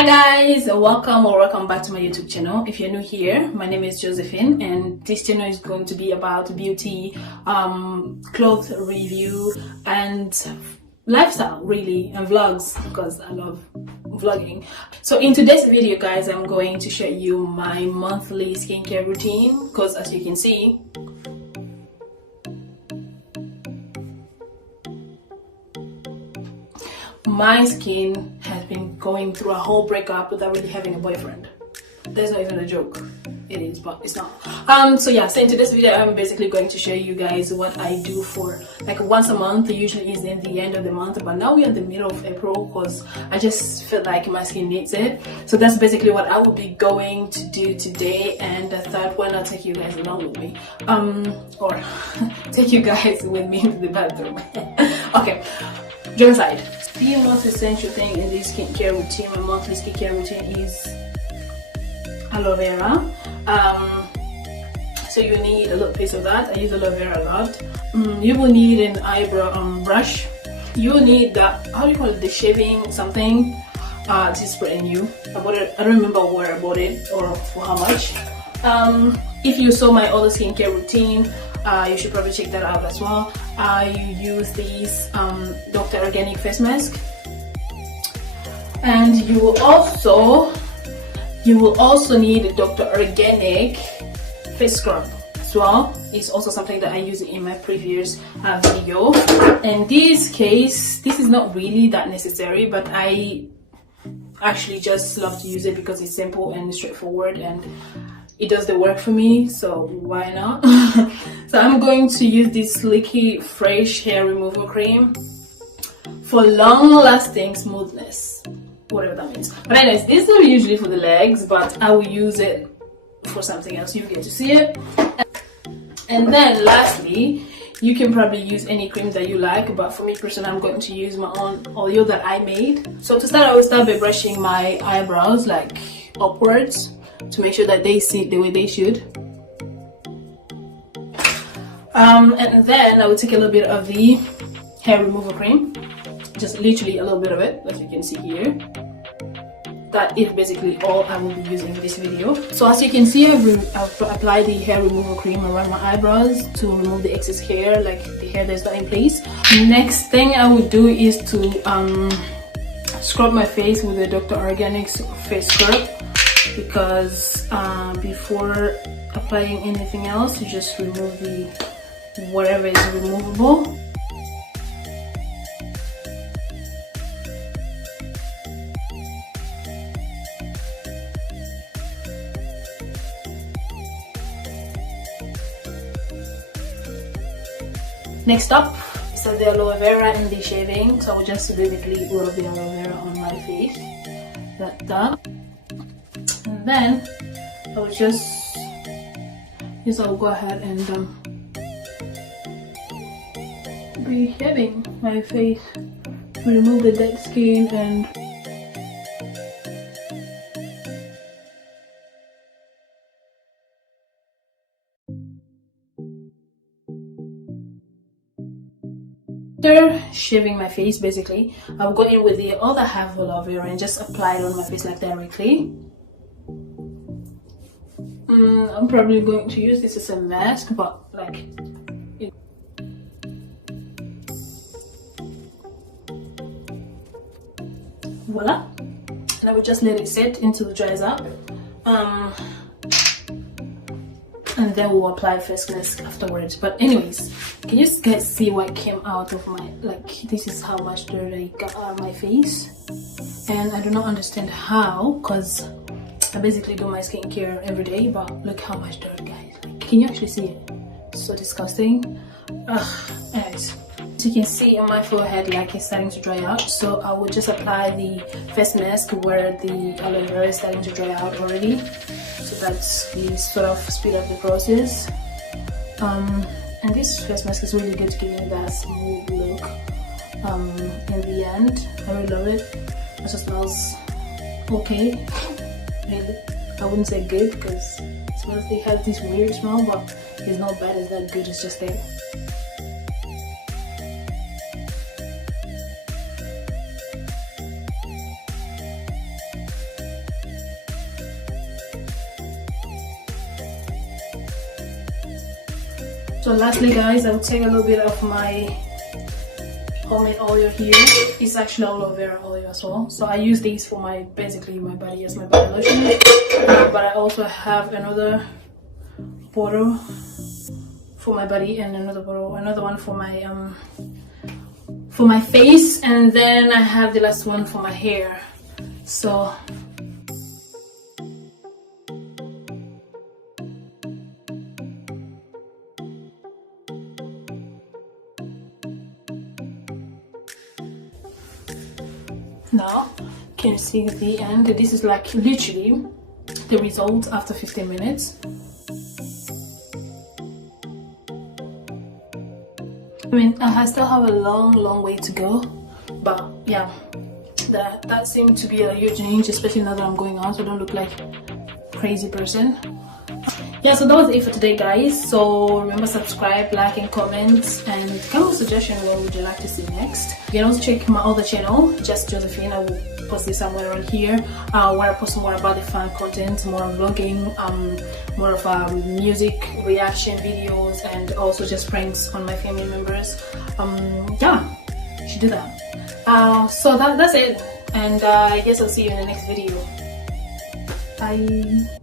Hi guys, welcome back to my YouTube channel. If you're new here, my name is Josephine and this channel is going to be about beauty, clothes review and lifestyle really, and vlogs because I love vlogging. So in today's video guys, I'm going to show you my monthly skincare routine because as you can see, my skin has been going through a whole breakup without really having a boyfriend. There's not even a joke. It is, but it's not. So in today's video, I'm basically going to show you guys what I do for like once a month. Usually is in the end of the month, but now we're in the middle of April because I just feel like my skin needs it. So that's basically what I will be going to do today, and I thought why not take you guys along with me, or take you guys with me to the bathroom. Okay, joke aside. The most essential thing in this skincare routine, my monthly skincare routine, is aloe vera. So you need a little piece of that. I use aloe vera a lot. You will need an eyebrow brush. You will need that, how do you call it, the shaving something. This is brand new. I bought it, I don't remember where I bought it or for how much. If you saw my other skincare routine, you should probably check that out as well. I use these Dr. Organic face mask, and you will also need a Dr. Organic face scrub as well. It's also something that I used in my previous video. In this case, this is not really that necessary, but I actually just love to use it because it's simple and straightforward and it does the work for me, so why not? So I'm going to use this Sleeky Fresh hair removal cream for long-lasting smoothness, whatever that means. But anyways, this is not usually for the legs, but I will use it for something else. You get to see it. And then lastly, you can probably use any cream that you like, but for me personally, I'm going to use my own oil that I made. So to start, I will start by brushing my eyebrows like upwards, to make sure that they sit the way they should. And then I will take a little bit of the hair removal cream, just literally a little bit of it, as you can see here. That is basically all I will be using in this video. So as you can see, I've applied the hair removal cream around my eyebrows to remove the excess hair, like the hair that's not in place. Next thing I would do is to scrub my face with the Dr. Organic's face scrub, because before applying anything else, you just remove the whatever is removable. Next up is the aloe vera and the shaving. So I will just basically rub the aloe vera on my face. That's done. And then I will I'll go ahead and be shaving my face, remove the dead skin and after shaving my face, basically I'll go in with the other half of aloe vera and just apply it on my face like directly. I'm probably going to use this as a mask, but like voila, and I will just let it sit until it dries up, and then we'll apply face mask afterwards. But anyways, can you guys see what came out of my, like, this is how much dirt I got out of my face, and I do not understand how, because I basically do my skincare every day, but look how much dirt, guys. Like, can you actually see it? It's so disgusting. Anyways, as you can see on my forehead, like, it's starting to dry out, so I will just apply the face mask where the aloe vera is starting to dry out already, so that's the sort of speed up the process. And this face mask is really good to give me that smooth look in the end. I really love it. It just smells okay. Really, I wouldn't say good because it has this weird smell, but it's not bad, it's not good, it's just there. So lastly guys, I will take a little bit of my homemade oil here. It's actually aloe vera oil as well. So I use these for basically my body as my body lotion. But I also have another bottle for my body and another one for my face, and then I have the last one for my hair. So now can you see at the end, this is like literally the result after 15 minutes. I mean, I still have a long way to go, but yeah, that seemed to be a huge change, especially now that I'm going out so I don't look like a crazy person. Yeah, so that was it for today guys. So remember, subscribe, like and comment, and come with a suggestion what would you like to see next. You can also check my other channel, Just Josephine. I will post this somewhere around here, where I post more about the fan content, more vlogging, more of music reaction videos, and also just pranks on my family members. Yeah, you should do that. So that's it, and I guess I'll see you in the next video. Bye.